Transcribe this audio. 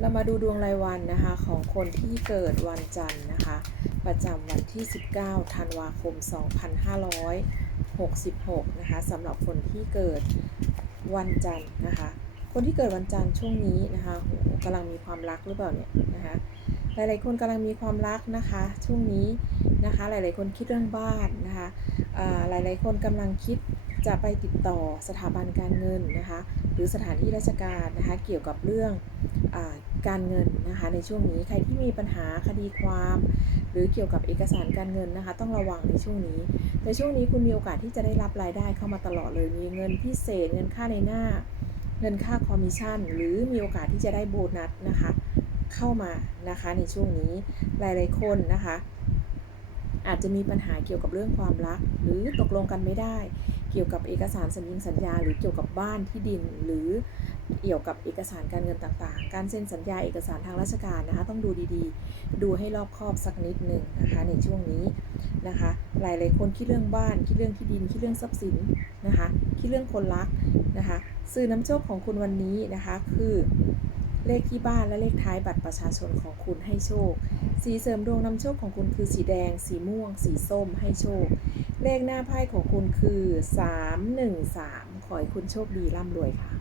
เรามาดูดวงรายวันนะคะของคนที่เกิดวันจันทร์นะคะ ประจำวันที่ 19 ธันวาคม 2566 นะคะสำหรับคนที่เกิดวันจันทร์นะคะ คนที่เกิดวันจันทร์ช่วงนี้นะคะโหกำลังมีความรักหรือเปล่าเนี่ยนะคะหลายๆคนกำลังมีความรักนะคะ ช่วงนี้นะคะ หลายๆคนคิดเรื่องบ้านนะคะอ่าหลายๆคนกำลังคิด จะไปติดต่อสถาบันการเงินนะคะหรือสถานที่ราชการนะคะเกี่ยวกับเรื่องอการเงินนะคะในช่วงนี้ใครที่มีปัญหาคดีความ หรือเกี่ยวกับเอกสารการเงินนะคะต้องระวังในช่วงนี้ ในช่วงนี้คุณมีโอกาสที่จะได้รับรายได้เข้ามาตลอดเลยมีเงินพิเศษเงินค่าในหน้า เงินค่าคอมมิชชั่น หรือมีโอกาสที่จะได้โบนัสนะคะเข้ามานะคะในช่วงนี้หลายๆคนนะคะอาจจะมีปัญหาเกี่ยวกับเรื่องความรัก หรือตกลงกันไม่ได้ เกี่ยวกับเอกสารสัญญิงสัญญา หรือเกี่ยวกับบ้านที่ดิน หรือเกี่ยวกับเอกสารการเงินต่างๆ การเซ็นสัญญาเอกสารทางราชการนะคะ ต้องดูดีๆ ดูให้รอบคอบสักนิดหนึ่งนะคะในช่วงนี้นะคะ หลายๆคนคิดเรื่องบ้าน คิดเรื่องที่ดิน คิดเรื่องทรัพย์สินนะคะ คิดเรื่องคนรักนะคะ สื่อน้ำโชคของคุณวันนี้นะคะคือ เลขที่บ้านและเลขท้ายบัตรประชาชนของคุณให้โชค สีเสริมดวงนำโชคของคุณคือสีแดง สีม่วง สีส้มให้โชค เลขหน้าไพ่ของคุณคือ 313 ขอให้คุณโชคดีร่ำรวยค่ะ